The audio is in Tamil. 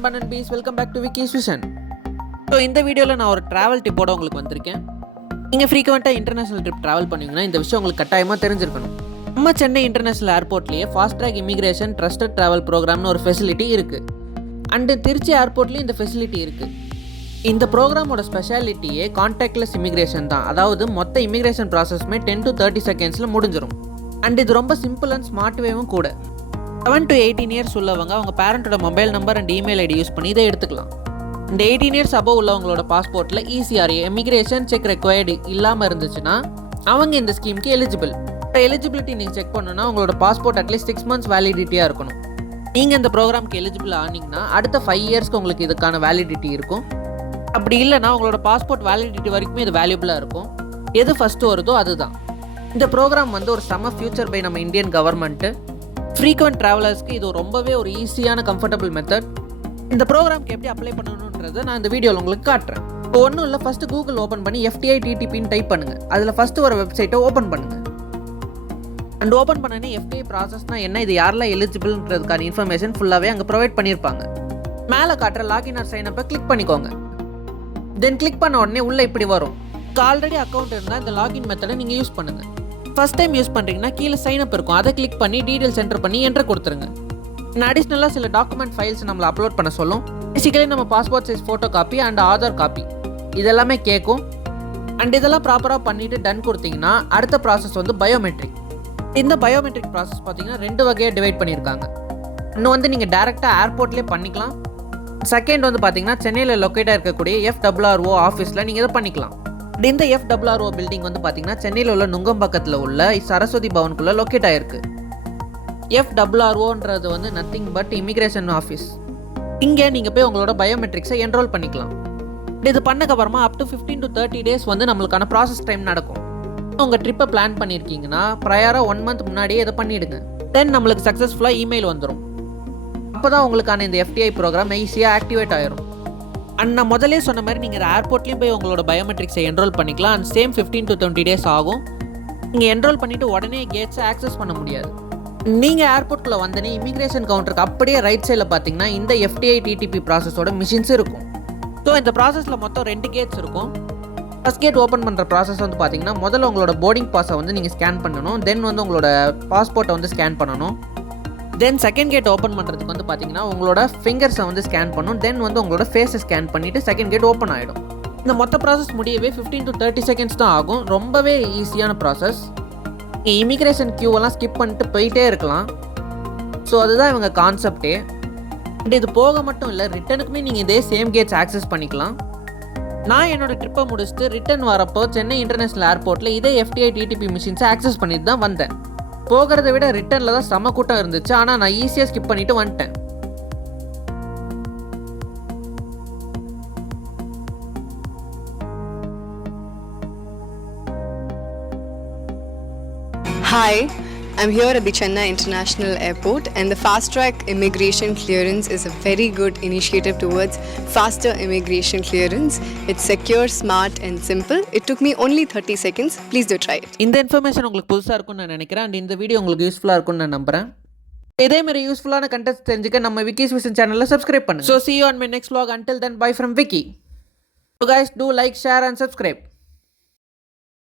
நண்பன் and peace, welcome back to Vicky's vision. So இந்த வீடியோவில் நான் ஒரு ட்ராவல் டிப்போட உங்களுக்கு வந்திருக்கேன். நீங்கள் ஃப்ரீக்வெண்ட்டாக இன்டர்நேஷனல் ட்ரிப் ட்ராவல் பண்ணுவீங்கன்னா இந்த விஷயம் உங்களுக்கு கட்டாயமாக தெரிஞ்சிருக்கணும். நம்ம சென்னை இன்டர்நேஷனல் ஏர்போர்ட்லேயே fast track immigration trusted travel ப்ரோக்ராம்னு ஒரு ஃபெசிலிட்டி இருக்குது. அண்டு திருச்சி ஏர்போர்ட்லேயும் இந்த ஃபெசிலிட்டி இருக்குது. இந்த ப்ரோக்ராமோட ஸ்பெஷாலிட்டியே கான்டாக்ட்லெஸ் இமிகிரேஷன் தான். அதாவது மொத்த இமிகிரேஷன் ப்ராசஸ்மே 10 to 30 செகண்ட்ஸில் முடிஞ்சிடும். அண்ட் இது ரொம்ப சிம்பிள் அண்ட் ஸ்மார்ட் வேவும் கூட. 7 to 18 இயர்ஸ் உள்ளவங்க அவங்க பேரண்ட்டோட mobile number and email ID use பண்ணி இதை எடுத்துக்கலாம். இந்த 18 இயர்ஸ் அபவ் உள்ளவங்களோட பாஸ்போர்ட்டில் ECRA எமிகிரேஷன் செக் ரெக்வயர்டு இல்லாமல் இருந்துச்சுன்னா அவங்க இந்த ஸ்கீமுக்கு எலிஜிபிள். எலிஜிபிலிட்டி நீங்கள் செக் பண்ணணும்னா உங்களோட பாஸ்போர்ட் அட்லீஸ்ட் 6 months வேலிடிட்டியாக இருக்கணும். நீங்கள் இந்த ப்ரோக்ராமுக்கு எலிஜிபிள் ஆனீங்கன்னா அடுத்த 5 இயர்ஸ்க்கு உங்களுக்கு இதுக்கான வேலிடிட்டி இருக்கும். அப்படி இல்லைனா உங்களோட பாஸ்போர்ட் வேலிடிட்டி வரைக்குமே இது வேல்யூபிளாக இருக்கும். எது ஃபஸ்ட்டு வருதோ அதுதான். இந்த ப்ரோக்ராம் ஒரு செம்ம ஃபியூச்சர் பை நம்ம இந்தியன் கவர்மெண்ட்டு. ஃப்ரீக்வெண்ட் ட்ராவலர்ஸ்க்கு இது ரொம்பவே ஒரு ஈஸியான கம்ஃபர்டபுள் மெத்தட். இந்த ப்ரோக்ராம்க்கு எப்படி அப்ளை பண்ணணுன்றதை நான் இந்த வீடியோவில் உங்களுக்கு காட்டுறேன். இப்போ ஒன்றும் இல்லை, ஃபஸ்ட்டு கூகுள் ஓப்பன் பண்ணி FTI TTPன்னு டைப் பண்ணுங்கள். அதில் ஃபஸ்ட்டு ஒரு வெப்சைட்டை ஓப்பன் பண்ணுங்கள். அண்ட் ஓப்பன் பண்ணனே FTI ப்ராசஸ்னால் என்ன, இது யாரெல்லாம் எலிஜிபிள்ன்றதுக்கான இன்ஃபர்மேஷன் ஃபுல்லாகவே அங்கே ப்ரொவைட் பண்ணியிருப்பாங்க. மேலே காட்டுற லாகின் ஆர் சைன் அப்பை கிளிக் பண்ணிக்கோங்க. தென் கிளிக் பண்ண உடனே உள்ளே இப்படி வரும். ஆல்ரெடி அக்கௌண்ட் இருந்தால் இந்த லாகின் மெத்தடை நீங்கள் யூஸ் பண்ணுங்கள். ஃபஸ்ட் டைம் யூஸ் பண்ணுறீங்கன்னா கீழே சைன் அப் இருக்கும், அதை கிளிக் பண்ணி டீட்டெயில்ஸ் என்டர் பண்ணி என்டர் கொடுத்துருங்க. அடிஷ்னலாக சில டாக்குமெண்ட் ஃபைல்ஸ் நம்மளை அப்லோட் பண்ண சொல்லும். பேசிக்கலி நம்ம passport size photo copy and Aadhaar copy இதெல்லாமே கேட்கும். அண்ட் இதெல்லாம் ப்ராப்பராக பண்ணிவிட்டு டன் கொடுத்தீங்கன்னா அடுத்த ப்ராசஸ் பயோமெட்ரிக். இந்த பயோமெட்ரிக் ப்ராசஸ் பார்த்தீங்கன்னா 2 வகையாக டிவைட் பண்ணியிருக்காங்க. இன்னும் நீங்கள் டேரெக்டாக ஏர்போர்ட்லேயே பண்ணிக்கலாம். செகண்ட் பார்த்தீங்கன்னா சென்னையில் லொக்கேட்டாக இருக்கக்கூடிய FRRO ஆஃபீஸில் நீங்கள் இதை பண்ணிக்கலாம். இந்த FRRO பில்டிங் பார்த்தீங்கன்னா சென்னையில் உள்ள நுங்கம்பாக்கத்தில் உள்ள சரஸ்வதி பவனுக்குள்ளே லொக்கேட் ஆகிருக்கு. FRROன்றது நத்திங் பட் இமிகிரேஷன் ஆஃபீஸ். இங்கே நீங்கள் போய் உங்களோட பயோமெட்ரிக்ஸை என்ரோல் பண்ணிக்கலாம். இது பண்ணக்கப்புறமா அப் டு 15 to 30 days நம்மளுக்கான ப்ராசஸ் டைம் நடக்கும். உங்கள் ட்ரிப்பை பிளான் பண்ணியிருக்கீங்கன்னா ப்ரையராக 1 month முன்னாடியே இதை பண்ணிவிடுங்க. தென் நம்மளுக்கு சக்ஸஸ்ஃபுல்லாக இமெயில் வந்துடும். அப்போ தான் உங்களுக்கான இந்த FTI ப்ரோக்ராம் ஈஸியாக ஆக்டிவேட் ஆயிரும். அண்ட் நான் முதலே சொன்ன மாதிரி நீங்கள் ஏர்போர்ட்லேயும் போய் உங்களோட பயோமெட்ரிக்ஸை என்ரோல் பண்ணிக்கலாம். அண்ட் சேம் 15 to 20 days ஆகும். நீங்கள் என்ரோல் பண்ணிவிட்டு உடனே கேட்ஸை ஆக்சஸ் பண்ண முடியாது. நீங்கள் ஏர்போர்ட்குள்ளே வந்தனே இமிகிரேஷன் கவுண்டருக்கு அப்படியே ரைட் சைடில் பார்த்தீங்கன்னா இந்த FTI TTP ப்ராசஸோட மிஷின்ஸ் இருக்கும். ஸோ இந்த ப்ராசஸில் மொத்தம் 2 கேட்ஸ் இருக்கும். ஃபஸ்ட் கேட் ஓப்பன் பண்ணுற ப்ராசஸ் பார்த்தீங்கன்னா முதல்ல உங்களோட போர்டிங் பாஸை நீங்கள் ஸ்கேன் பண்ணணும். தென் உங்களோட பாஸ்போர்ட்டை ஸ்கேன் பண்ணணும். தென் செகண்ட் கேட் ஓப்பன் பண்ணுறதுக்கு பார்த்தீங்கன்னா உங்களோட ஃபிங்கர்ஸை ஸ்கேன் பண்ணணும். தென் உங்களோட ஃபேஸை ஸ்கேன் பண்ணிவிட்டு செகண்ட் கேட் ஓப்பன் ஆகிடும். இந்த மொத்த ப்ராசஸ் முடியவே 15 to 30 seconds தான் ஆகும். ரொம்பவே ஈஸியான ப்ராசஸ். இமிகிரேஷன் கியூவெல்லாம் ஸ்கிப் பண்ணிட்டு போயிட்டே இருக்கலாம். ஸோ அதுதான் இவங்க கான்செப்டே. அண்ட் இது போக மட்டும் இல்லை, ரிட்டனுக்குமே நீங்கள் இதே சேம் கேட்ஸ் ஆக்சஸ் பண்ணிக்கலாம். நான் என்னோட ட்ரிப்பை முடிச்சுட்டு ரிட்டன் வரப்போ சென்னை இன்டர்நேஷனல் ஏர்போர்ட்டில் இதே FTI TTP மிஷின்ஸை ஆக்சஸ் பண்ணிட்டு தான் வந்தேன். போகிறத விட ரிட்டனில் தான் செம்ம கூட்டம் இருந்துச்சு. ஆனால் நான் ஈஸியாக ஸ்கிப் பண்ணிட்டு வந்துட்டேன். Hi, I'm here at the Chennai International Airport, and the Fast Track Immigration Clearance is a very good initiative towards faster immigration clearance. It's secure, smart and simple. It took me only 30 seconds. Please do try it. இந்த இன்ஃபர்மேஷன் உங்களுக்கு புதுசாக இருக்கும்னு நான் நினைக்கிறேன். அண்ட் இந்த வீடியோ உங்களுக்கு யூஸ்ஃபுல்லாக இருக்கும்னு நான் நம்புகிறேன். இதேமாதிரி யூஸ்ஃபுல்லான கண்டென்ட்ஸ் தெரிஞ்சுக்க நம்ம விக்கிஸ் விஷன் சேனலில் சப்ஸ்கிரைப் பண்ணுங்க. So see you on my next vlog. Until then, bye from Vicky. So guys, do like, share and subscribe.